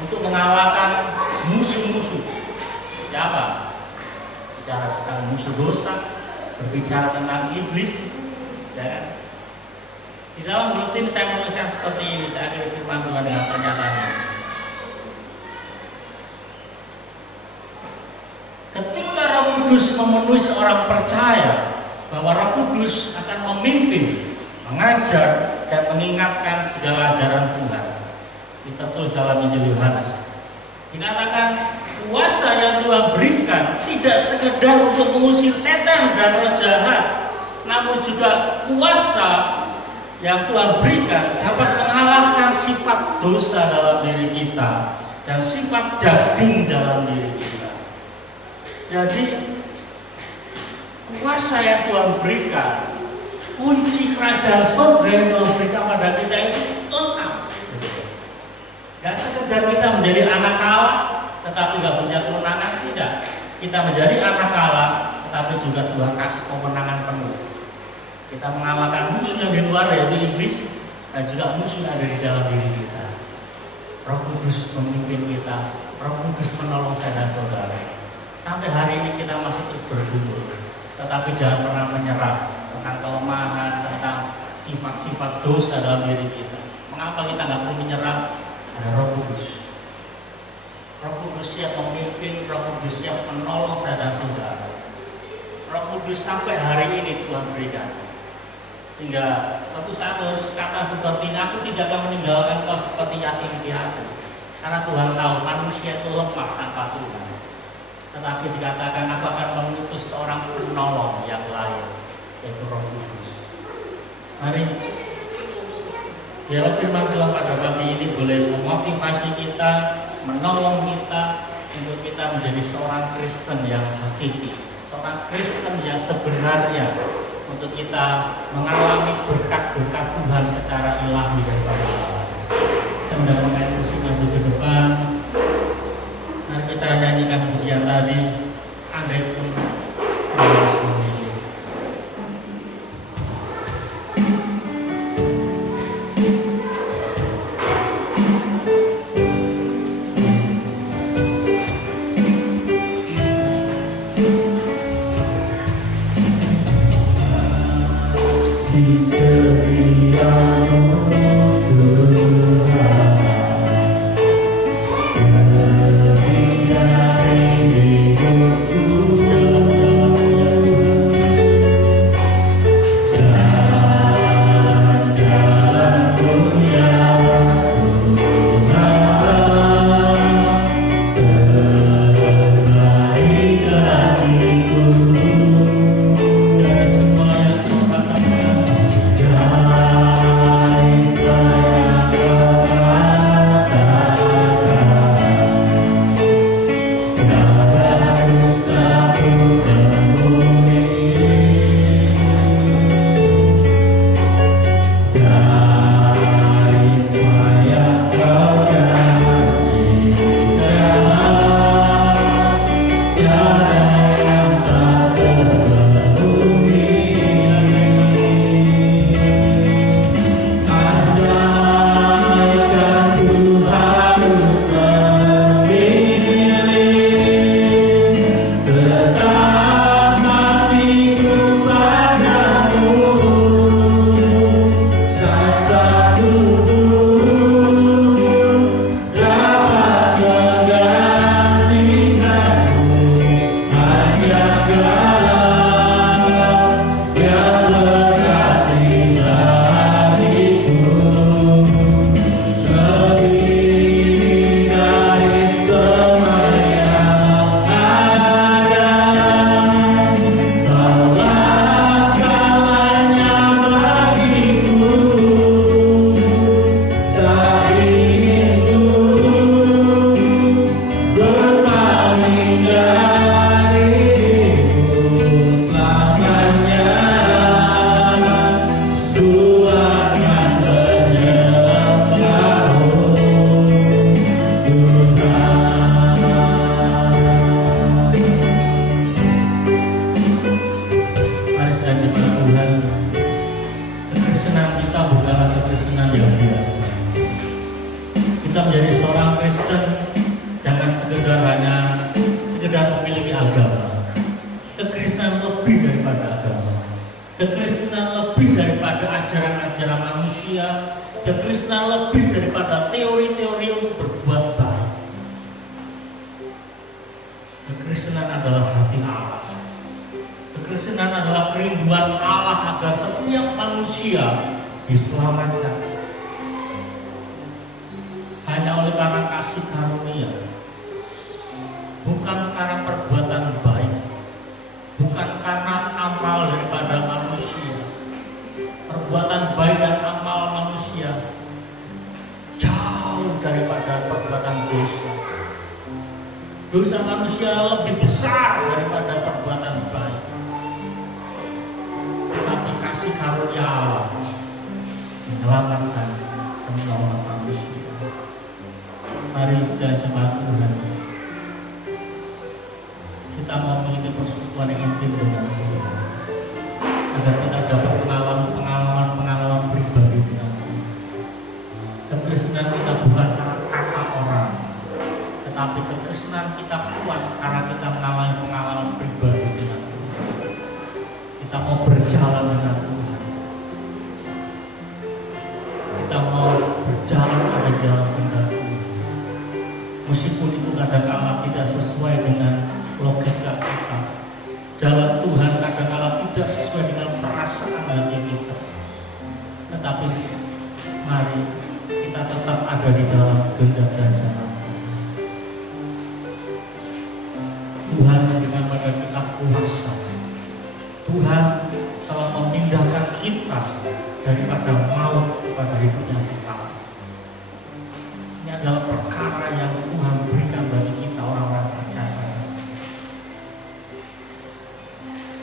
untuk mengalahkan musuh-musuh. Siapa? Bicara tentang musuh dosa, berbicara tentang iblis. Ya. Di dalam buletin saya menuliskan seperti ini, saya akhiri firman Tuhan dengan pernyataan. Ketika Roh Kudus memenuhi seorang percaya bahwa Roh Kudus akan memimpin, mengajar dan mengingatkan segala ajaran Tuhan. Kita tulis dalam Injil Yohanes. Dikatakan kuasa yang Tuhan berikan tidak sekedar untuk mengusir setan dan roh jahat, namun juga kuasa yang Tuhan berikan dapat mengalahkan sifat dosa dalam diri kita dan sifat daging dalam diri kita. Jadi kuasa yang Tuhan berikan, kunci kerajaan surga yang Tuhan berikan pada kita itu lengkap. Gak sekedar kita menjadi anak Allah, tetapi gak punya kemenangan, tidak. Kita menjadi anak Allah, tetapi juga Tuhan kasih kemenangan penuh. Kita mengalahkan musuh yang di luar, yaitu iblis, dan juga musuh yang ada di dalam diri kita. Roh Kudus memimpin kita, Roh Kudus menolong saudara-saudara. Sampai hari ini kita masih terus bergumul, tetapi jangan pernah menyerah tentang kelemahan, tentang sifat-sifat dosa dalam diri kita. Mengapa kita nggak perlu menyerah? Ada Roh Kudus. Roh Kudus yang memimpin, Roh Kudus yang menolong saya dan saudara. Roh Kudus sampai hari ini Tuhan berikan. Sehingga suatu saat harus kata seperti ini, aku tidak akan meninggalkan kau seperti yatim piatu. Karena Tuhan tahu manusia itu lemah tanpa Tuhan. Tetapi dikatakan aku akan mengutus seorang penolong yang lain, yaitu Roh Kudus. Mari biarlah firman Tuhan pada pagi ini boleh memotivasi kita, menolong kita untuk kita menjadi seorang Kristen yang hakiki, seorang Kristen yang sebenarnya, untuk kita mengalami berkat-berkat Tuhan secara ilahi daripada Allah. Kita sudah memain musik maju ke depan. Mari kita nyanyikan pujian tadi, andai pun harus memilih. Dosa manusia lebih besar daripada perbuatan baik. Tetapi kasih karunia Allah menyelamatkan semua umat manusia. Mari sudah jemaat Tuhan, kita mau memiliki persekutuan yang intim dengan Tuhan, agar kita dapat pengalaman pribadi dengan Tuhan. Kekristenan kita bukan karena kata orang, tetapi kekristenan kita kuat karena kita mengalami pengalaman pribadi dengan Tuhan. Kita mau berjalan dengan Tuhan. Kita mau berjalan pada jalan kehendak Tuhan. meskipun itu kadang-kala tidak sesuai dengan logika kita. Jalan Tuhan kadang-kala tidak sesuai dengan perasaan hati kita. Tetapi mari kita tetap ada di dalam kehendak dan jalan Tuhan. Dengan pada kita kuasa, Tuhan telah memindahkan kita daripada maut kepada hidup yang kekal. Ini adalah perkara yang Tuhan berikan bagi kita orang-orang percaya.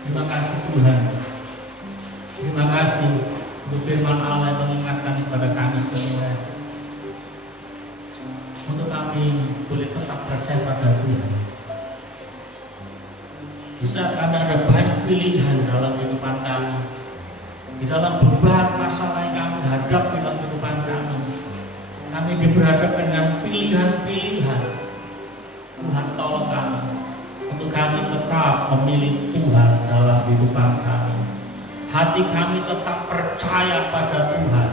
Terima kasih Tuhan. Terima kasih untuk firman Allah yang mengingatkan kepada kami semua untuk kami boleh tetap percaya pada Tuhan. Di saat kami ada banyak pilihan dalam kehidupan kami, di dalam beban masalah yang kami hadapi dalam kehidupan kami diberhadapkan dengan pilihan-pilihan. Tuhan tolong kami untuk kami tetap memilih Tuhan dalam kehidupan kami. Hati kami tetap percaya pada Tuhan,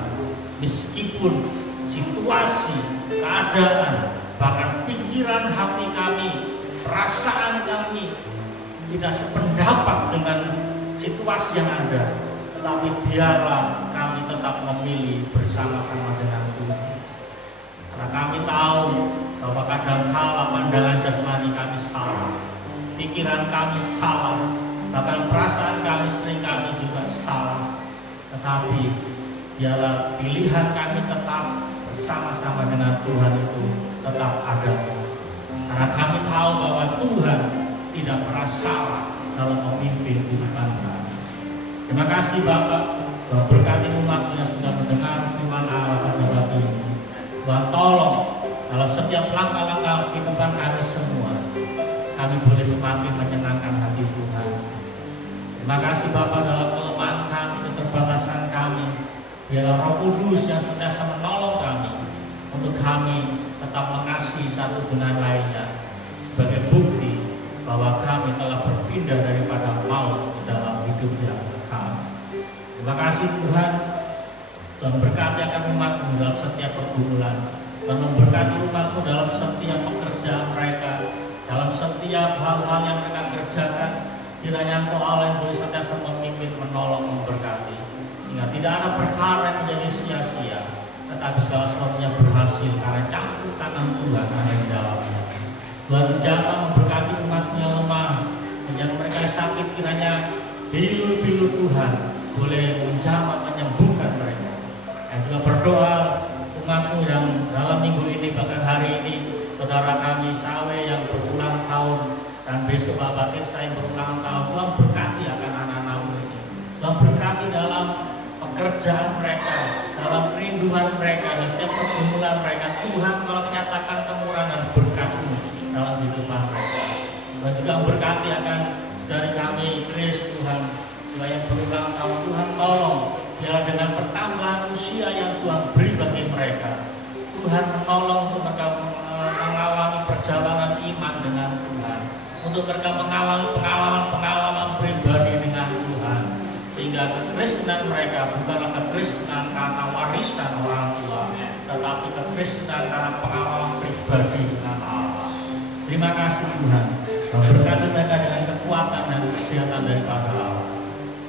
meskipun situasi, keadaan, bahkan pikiran hati kami, perasaan kami tidak sependapat dengan situasi yang ada, tetapi biarlah kami tetap memilih bersama-sama dengan Tuhan. Karena kami tahu bahwa kadang-kala pandangan jasmani kami salah, pikiran kami salah, bahkan perasaan kami sering kami juga salah. Tetapi biarlah pilihan kami tetap bersama-sama dengan Tuhan itu tetap ada. Karena kami tahu bahwa Tuhan tidak pernah salah dalam memimpin kehidupan kami. Terima kasih Bapak, Tuhan berkati umat yang sudah mendengar firman Allah pada waktu ini. Tuhan tolong dalam setiap langkah-langkah kehidupan kami semua, kami boleh semakin menyenangkan hati Tuhan. Terima kasih Bapak, dalam kelemahan kami, keterbatasan kami, biarlah Roh Kudus yang senantiasa menolong kami untuk kami tetap mengasihi satu dengan lainnya sebagai bukti bahwa kami telah berpindah daripada maut ke dalam hidup yang kekal. Terima kasih Tuhan. Tuhan berkati akan umat-Mu dalam setiap pergumulan. Tuhan memberkati umat-Mu dalam setiap pekerjaan mereka, dalam setiap hal-hal yang mereka kerjakan. Kiranya Engkau Allah yang boleh senantiasa memimpin, menolong, memberkati, sehingga tidak ada perkara yang menjadi sia-sia, tetapi segala sesuatunya berhasil karena campur tangan Tuhan ada di dalamnya. Tuhan menjaga memberkati umat-Mu yang lemah, yang mereka sakit, kiranya bilur-bilur Tuhan boleh menjamah menyembuhkan mereka. Dan juga berdoa umat-Mu yang dalam minggu ini, bahkan hari ini, saudara kami Sawe yang berulang tahun, dan besok Bapak Tirsa yang berulang tahun. Tuhan berkati akan anak-anak-Mu ini. Tuhan berkati dalam pekerjaan mereka, dalam kerinduan mereka, dan setiap pergumulan mereka. Tuhan kalau menyatakan kemurahan dan berkat-Mu dalam kehidupan mereka. Dan juga berkati akan dari kami Kris, Tuhan yang berulang tahun. Tuhan tolong biar dengan pertambahan usia yang Tuhan beri bagi mereka, Tuhan menolong untuk mereka mengalami perjalanan iman dengan Tuhan, untuk mereka mengalami pengalaman pribadi dengan Tuhan, sehingga kekristenan mereka bukanlah kekristenan karena warisan orang tua, tetapi kekristenan karena pengalaman pribadi dengan Allah. Terima kasih Tuhan, berkati mereka dengan kekuatan dan kesehatan daripada Allah.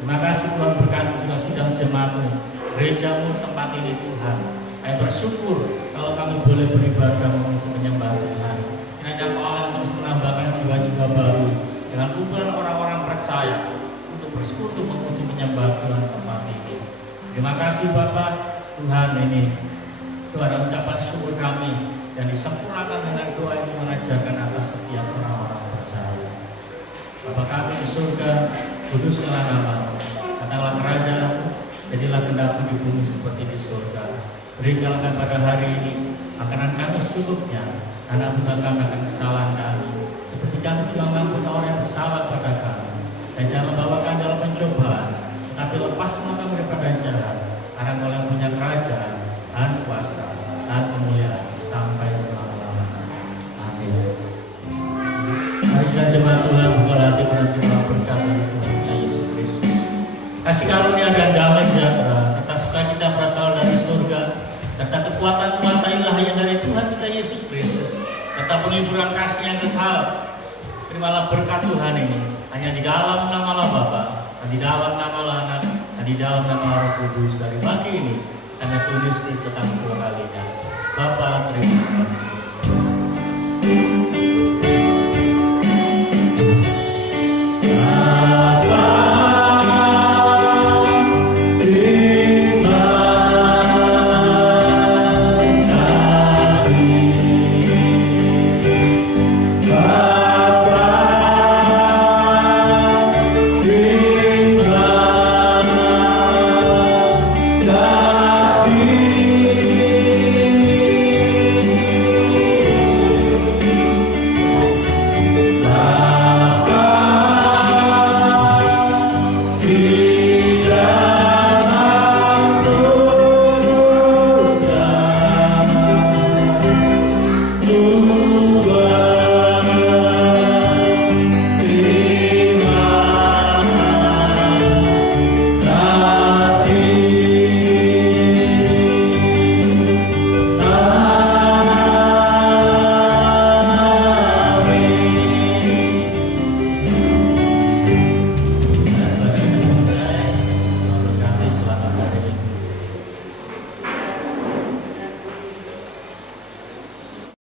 Terima kasih Tuhan, berkati juga sidang jemaat-Mu, gereja-Mu tempat ini Tuhan. Kami bersyukur kalau kami boleh beribadah memuji menyembah Tuhan. Kiranya Allah yang terus menambahkan jiwa-jiwa baru dengan kumpulan orang-orang percaya untuk bersekutu memuji menyembah Tuhan tempat ini. Terima kasih Bapak, Tuhan ini Tuhan ucapan syukur kami dan disempurnakan dengan doa yang mengajarkan atas setiap orang-orang percaya. Bapa kami di surga, kuduskanlah nama-Mu, datanglah kerajaan-Mu, jadilah kehendak-Mu di bumi seperti di surga. Berikanlah kami pada hari ini makanan kami secukupnya, dan ampunilah kami akan kesalahan kami, seperti kami juga mengampuni orang yang bersalah pada kami. Dan jangan membawa kami dalam pencobaan, tetapi lepaskanlah kami daripada jahat, karena Engkau yang punya kerajaan dan kuasa dan kemuliaan sampai selama-lamanya. Amin. Mari jemaat Tuhan, buka hati menanti berkat dari Tuhan Yesus Kristus. Kasih karunia dan damai sejahtera serta sukacita berasal dari surga, serta kekuatan kuasa ilahi yang dari Tuhan kita Yesus Kristus tetap penghiburan kasih yang kekal. Terimalah berkat Tuhan ini hanya di dalam nama Bapa, dan di dalam nama Anak, dan di dalam nama Roh Kudus. Dari pagi ini sampai tulis di setang kalinya. Bapa, terima kasih.